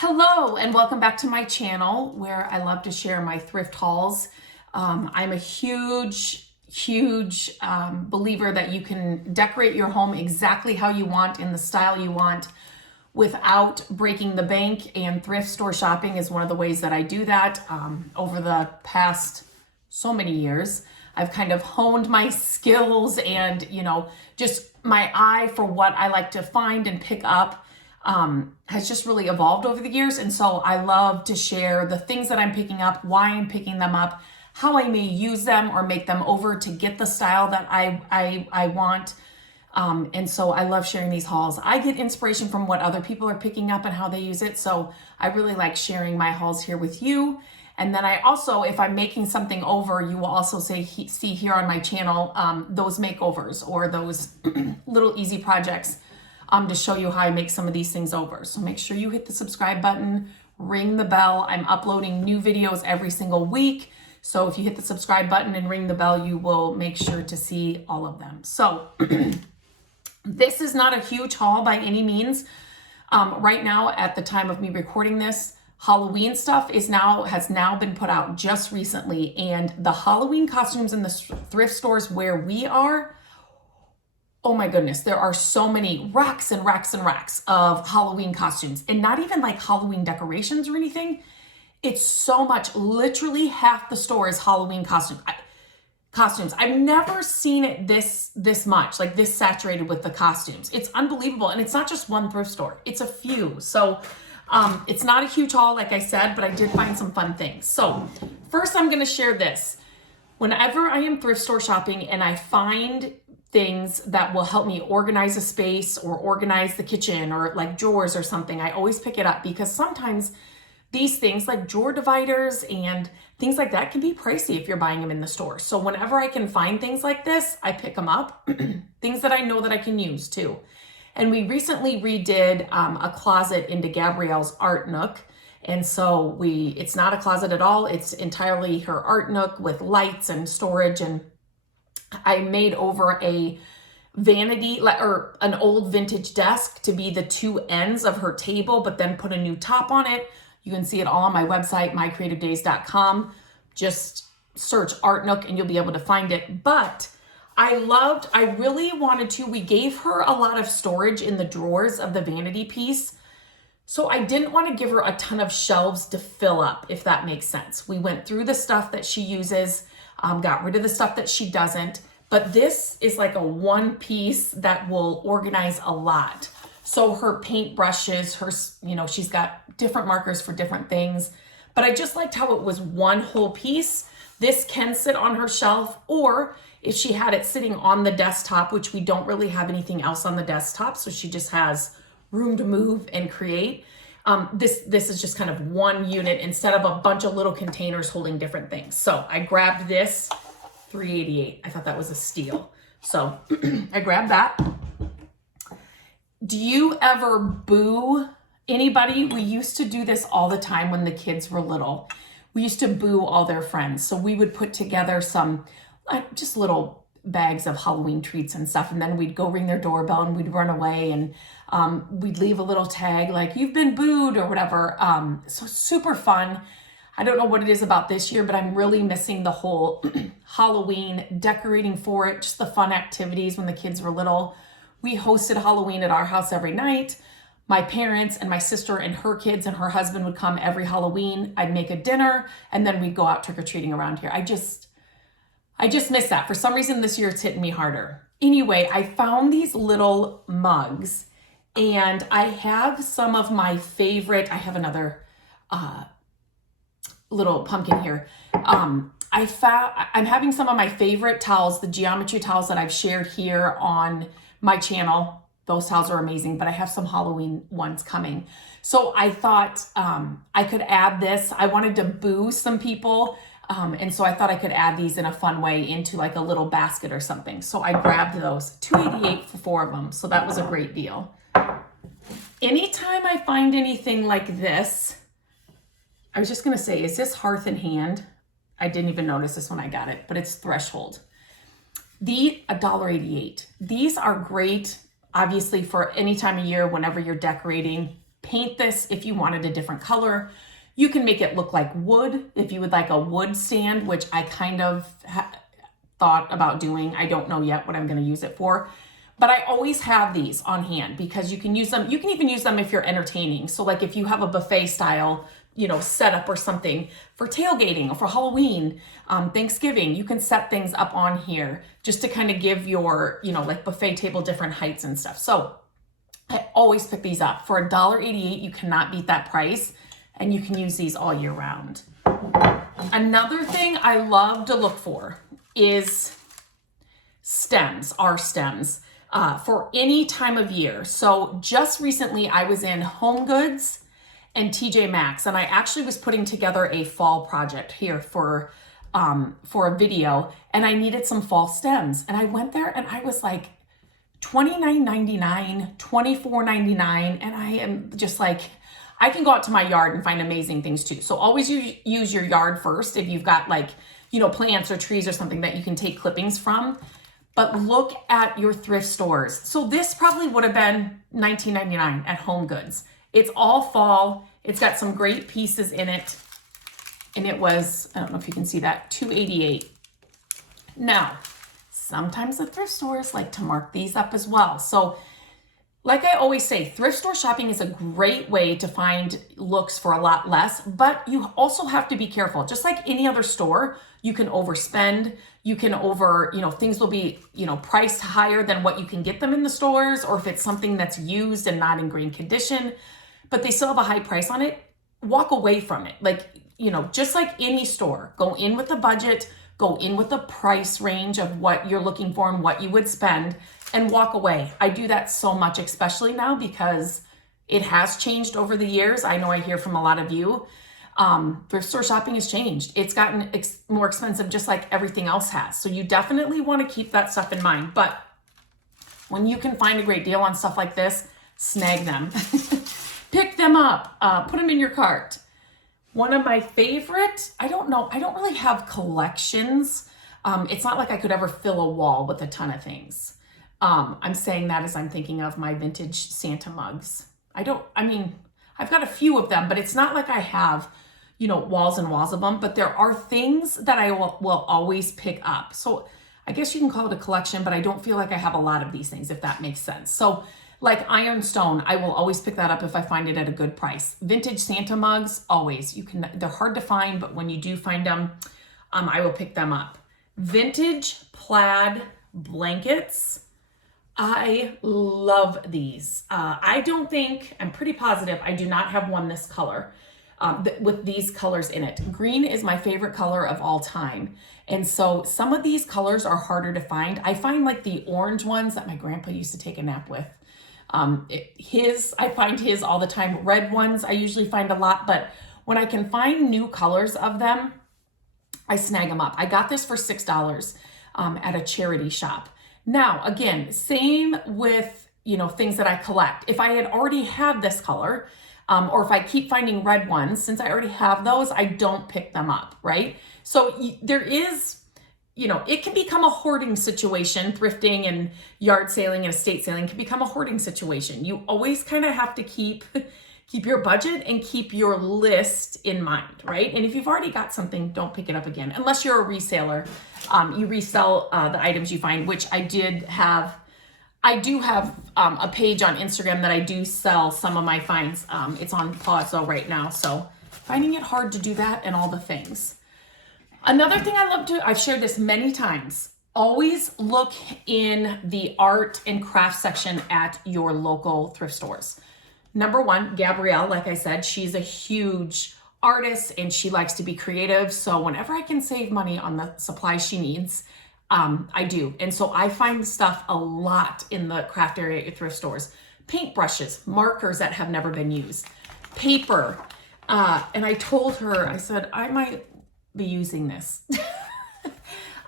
Hello and welcome back to my channel where I love to share my thrift hauls. I'm a huge believer that you can decorate your home exactly how you want in the style you want without breaking the bank, and thrift store shopping is one of the ways that I do that. Over the past so many years, I've kind of honed my skills and just my eye for what I like to find and pick up has just really evolved over the years. And so I love to share the things that I'm picking up, why I'm picking them up, how I may use them or make them over to get the style that I want. And so I love sharing these hauls. I get inspiration from what other people are picking up and how they use it. So I really like sharing my hauls here with you. And then I also, if I'm making something over, you will also see here on my channel, those makeovers or those little easy projects to show you how I make some of these things over. So make sure you hit the subscribe button, ring the bell. I'm uploading new videos every single week. So if you hit the subscribe button and ring the bell, you will make sure to see all of them. So this is not a huge haul by any means. Right now, at the time of me recording this, Halloween stuff has now been put out just recently. And the Halloween costumes in the thrift stores where we are, oh my goodness, there are so many racks and racks and racks of Halloween costumes, and not even like Halloween decorations or anything. It's so much, literally half the store is Halloween costumes. I've never seen it this much, like this saturated with the costumes. It's unbelievable. And it's not just one thrift store, it's a few. So it's not a huge haul, like I said, but I did find some fun things. So first I'm going to share this. Whenever I am thrift store shopping and I find things that will help me organize a space or organize the kitchen or like drawers or something, I always pick it up, because sometimes these things like drawer dividers and things like that can be pricey if you're buying them in the store. So whenever I can find things like this, I pick them up, things that I know that I can use too. And we recently redid a closet into Gabrielle's art nook. And so it's not a closet at all. It's entirely her art nook with lights and storage. And I made over a vanity or an old vintage desk to be the two ends of her table, but then put a new top on it. You can see it all on my website, mycreativedays.com. Just search Art Nook and you'll be able to find it. But I really wanted to, we gave her a lot of storage in the drawers of the vanity piece. So I didn't want to give her a ton of shelves to fill up, if that makes sense. We went through the stuff that she uses, got rid of the stuff that she doesn't. But this is like a one piece that will organize a lot. So her paint brushes, she's got different markers for different things. But I just liked how it was one whole piece. This can sit on her shelf, or if she had it sitting on the desktop, which we don't really have anything else on the desktop, so she just has room to move and create. This is just kind of one unit instead of a bunch of little containers holding different things. So I grabbed this, $3.88. I thought that was a steal. So I grabbed that. Do you ever boo anybody? We used to do this all the time when the kids were little. We used to boo all their friends. So we would put together some just little bags of Halloween treats and stuff, and then we'd go ring their doorbell and we'd run away, and we'd leave a little tag like "you've been booed" or whatever. So super fun. I don't know what it is about this year, but I'm really missing the whole Halloween decorating for it, just the fun activities when the kids were little. We hosted Halloween at our house every night. My parents and my sister and her kids and her husband would come every Halloween. I'd make a dinner and then we'd go out trick-or-treating around here. I just miss that. For some reason this year it's hitting me harder. Anyway, I found these little mugs and I have some of my favorite, I have another little pumpkin here. I'm having some of my favorite towels, the geometry towels that I've shared here on my channel. Those towels are amazing, but I have some Halloween ones coming. So I thought I could add this. I wanted to boo some people. And so I thought I could add these in a fun way into like a little basket or something. So I grabbed those, $2.88 for 4 of them. So that was a great deal. Anytime I find anything like this, I was just gonna say, is this Hearth in Hand? I didn't even notice this when I got it, but it's Threshold. $1.88. These are great, obviously, for any time of year whenever you're decorating. paint this if you wanted a different color. You can make it look like wood if you would like a wood stand, which I kind of thought about doing. I don't know yet what I'm going to use it for, but I always have these on hand because you can use them. You can even use them if you're entertaining. So like if you have a buffet style, setup or something for tailgating or for Halloween, Thanksgiving, you can set things up on here just to kind of give your, like buffet table different heights and stuff. So I always pick these up for $1.88. You cannot beat that price, and you can use these all year round. Another thing I love to look for is stems, our stems, for any time of year. So just recently I was in Home Goods and TJ Maxx, and I actually was putting together a fall project here for a video, and I needed some fall stems. And I went there and I was like $29.99, $24.99, and I am just like, I can go out to my yard and find amazing things too. So always use your yard first if you've got like, plants or trees or something that you can take clippings from. But look at your thrift stores. So this probably would have been $19.99 at Home Goods. It's all fall. It's got some great pieces in it. And it was, I don't know if you can see that, $2.88. Now, sometimes the thrift stores like to mark these up as well. So like I always say, thrift store shopping is a great way to find looks for a lot less, but you also have to be careful. Just like any other store, you can overspend, you can things will be, priced higher than what you can get them in the stores, or if it's something that's used and not in great condition, but they still have a high price on it, walk away from it. Like, just like any store, go in with a budget, go in with a price range of what you're looking for and what you would spend, and walk away. I do that so much, especially now because it has changed over the years. I know I hear from a lot of you. Thrift store shopping has changed. It's gotten more expensive just like everything else has. So you definitely want to keep that stuff in mind. But when you can find a great deal on stuff like this, snag them. Pick them up, put them in your cart. One of my favorite, I don't really have collections. It's not like I could ever fill a wall with a ton of things. I'm saying that as I'm thinking of my vintage Santa mugs. I've got a few of them, but it's not like I have, walls and walls of them, but there are things that I will always pick up. So I guess you can call it a collection, but I don't feel like I have a lot of these things, if that makes sense. So like ironstone, I will always pick that up if I find it at a good price. Vintage Santa mugs, always. They're hard to find, but when you do find them, I will pick them up. Vintage plaid blankets. I love these. I'm pretty positive I do not have one this color with these colors in it. Green is my favorite color of all time. And so some of these colors are harder to find. I find like the orange ones that my grandpa used to take a nap with. I find his all the time. Red ones I usually find a lot, but when I can find new colors of them, I snag them up. I got this for $6 at a charity shop. Now, again, same with, things that I collect. If I had already had this color, or if I keep finding red ones, since I already have those, I don't pick them up, right? So there is, it can become a hoarding situation. Thrifting and yard sailing and estate sailing can become a hoarding situation. You always kind of have to keep your budget and keep your list in mind, right? And if you've already got something, don't pick it up again, unless you're a reseller. You resell the items you find, which I do have a page on Instagram that I do sell some of my finds. It's on pause though right now, so finding it hard to do that and all the things. Another thing I love to, I've shared this many times, always look in the art and craft section at your local thrift stores. Number one, Gabrielle, like I said, she's a huge artist and she likes to be creative. So whenever I can save money on the supplies she needs, I do. And so I find stuff a lot in the craft area at thrift stores. Paintbrushes, markers that have never been used, paper. And I told her, I said, I might be using this.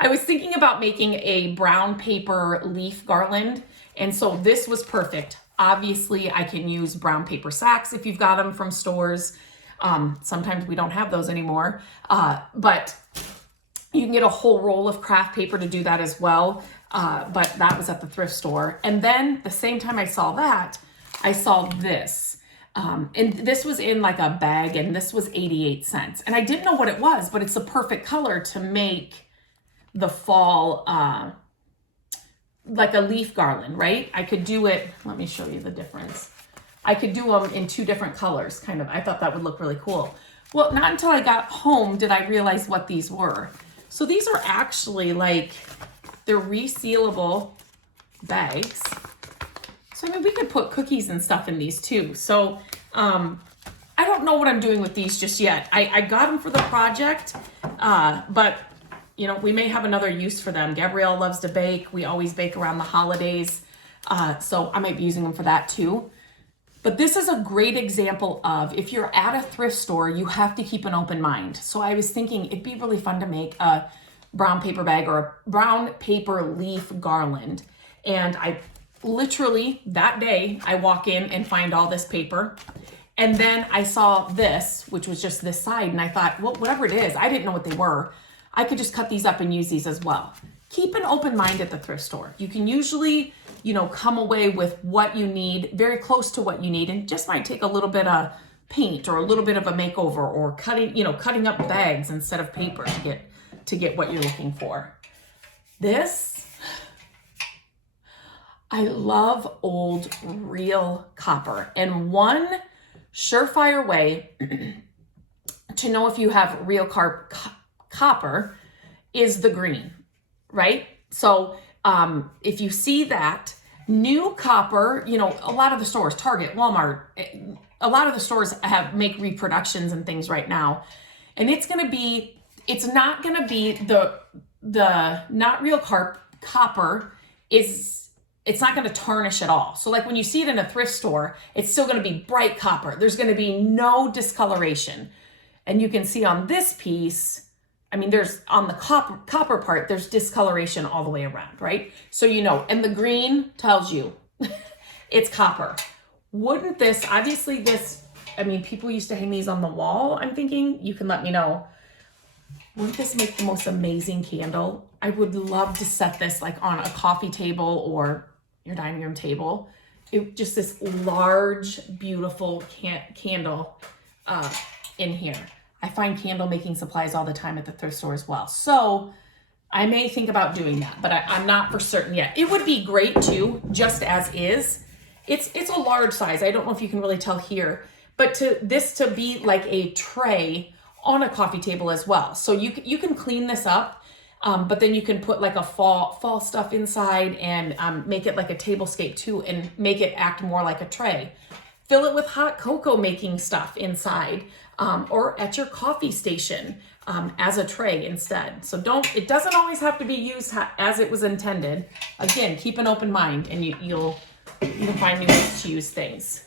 I was thinking about making a brown paper leaf garland. And so this was perfect. Obviously, I can use brown paper sacks if you've got them from stores. Sometimes we don't have those anymore, but you can get a whole roll of craft paper to do that as well. But that was at the thrift store. And then the same time I saw that, I saw this. And this was in like a bag, and this was 88 cents. And I didn't know what it was, but it's the perfect color to make the fall, like a leaf garland, right? I could do it, let me show you the difference. I could do them in 2 different colors, kind of. I thought that would look really cool. Well, not until I got home did I realize what these were. So these are actually like, they're resealable bags. So I mean, we could put cookies and stuff in these too. So I don't know what I'm doing with these just yet. I got them for the project, but you know, we may have another use for them. Gabrielle loves to bake. We always bake around the holidays. So I might be using them for that too. But this is a great example of, if you're at a thrift store, you have to keep an open mind. So I was thinking it'd be really fun to make a brown paper bag or a brown paper leaf garland. And I literally, that day, I walk in and find all this paper. And then I saw this, which was just this side. And I thought, well, whatever it is, I didn't know what they were. I could just cut these up and use these as well. Keep an open mind at the thrift store. You can usually, you know, come away with what you need, very close to what you need, and just might take a little bit of paint or a little bit of a makeover, or cutting up bags instead of paper to get what you're looking for. This, I love old real copper, and one surefire way to know if you have real copper is the green, right? So if you see that new copper, you know, a lot of the stores, Target, Walmart, a lot of the stores make reproductions and things right now. And it's not gonna be the not real copper it's not gonna tarnish at all. So like when you see it in a thrift store, it's still gonna be bright copper. There's gonna be no discoloration. And you can see on this piece, I mean, there's on the copper part, there's discoloration all the way around, right? So you know, and the green tells you it's copper. Wouldn't this, obviously this, I mean, people used to hang these on the wall. I'm thinking, you can let me know. Wouldn't this make the most amazing candle? I would love to set this like on a coffee table or your dining room table. Just this large, beautiful candle in here. I find candle making supplies all the time at the thrift store as well. So I may think about doing that, but I'm not for certain yet. It would be great too, just as is. It's a large size. I don't know if you can really tell here, but to be like a tray on a coffee table as well. So you can clean this up, but then you can put like a fall stuff inside and make it like a tablescape too, and make it act more like a tray. Fill it with hot cocoa making stuff inside, or at your coffee station as a tray instead. So it doesn't always have to be used as it was intended. Again, keep an open mind, and you can find new ways to use things.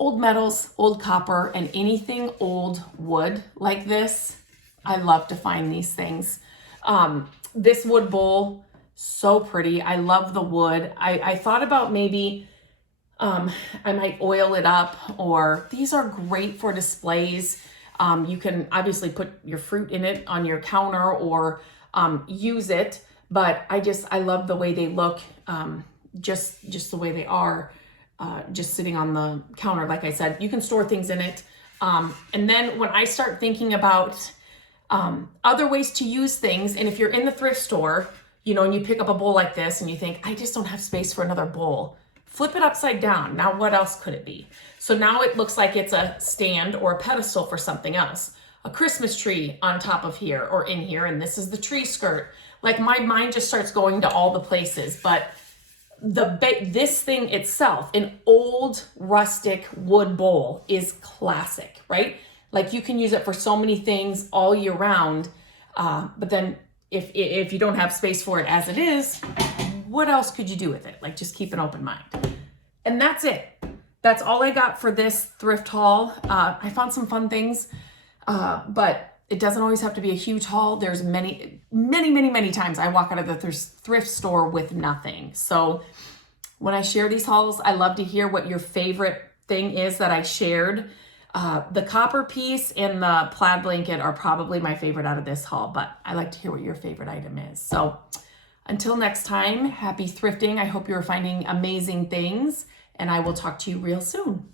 Old metals, old copper, and anything old wood like this, I love to find these things. This wood bowl, so pretty. I love the wood. I thought about maybe I might oil it up, or these are great for displays. You can obviously put your fruit in it on your counter, or use it, but I love the way they look, just the way they are, just sitting on the counter. Like I said, you can store things in it. And then when I start thinking about other ways to use things, and if you're in the thrift store, you know, and you pick up a bowl like this and you think, I just don't have space for another bowl, flip it upside down. Now, what else could it be? So now it looks like it's a stand or a pedestal for something else. A Christmas tree on top of here or in here, and this is the tree skirt. Like, my mind just starts going to all the places. But this thing itself, an old rustic wood bowl, is classic, right? Like, you can use it for so many things all year round. But then if you don't have space for it as it is, what else could you do with it? Like, just keep an open mind. And that's it. That's all I got for this thrift haul. I found some fun things, but it doesn't always have to be a huge haul. There's many times I walk out of the thrift store with nothing. So when I share these hauls, I love to hear what your favorite thing is that I shared. The copper piece and the plaid blanket are probably my favorite out of this haul, but I like to hear what your favorite item is. So until next time, happy thrifting. I hope you're finding amazing things, and I will talk to you real soon.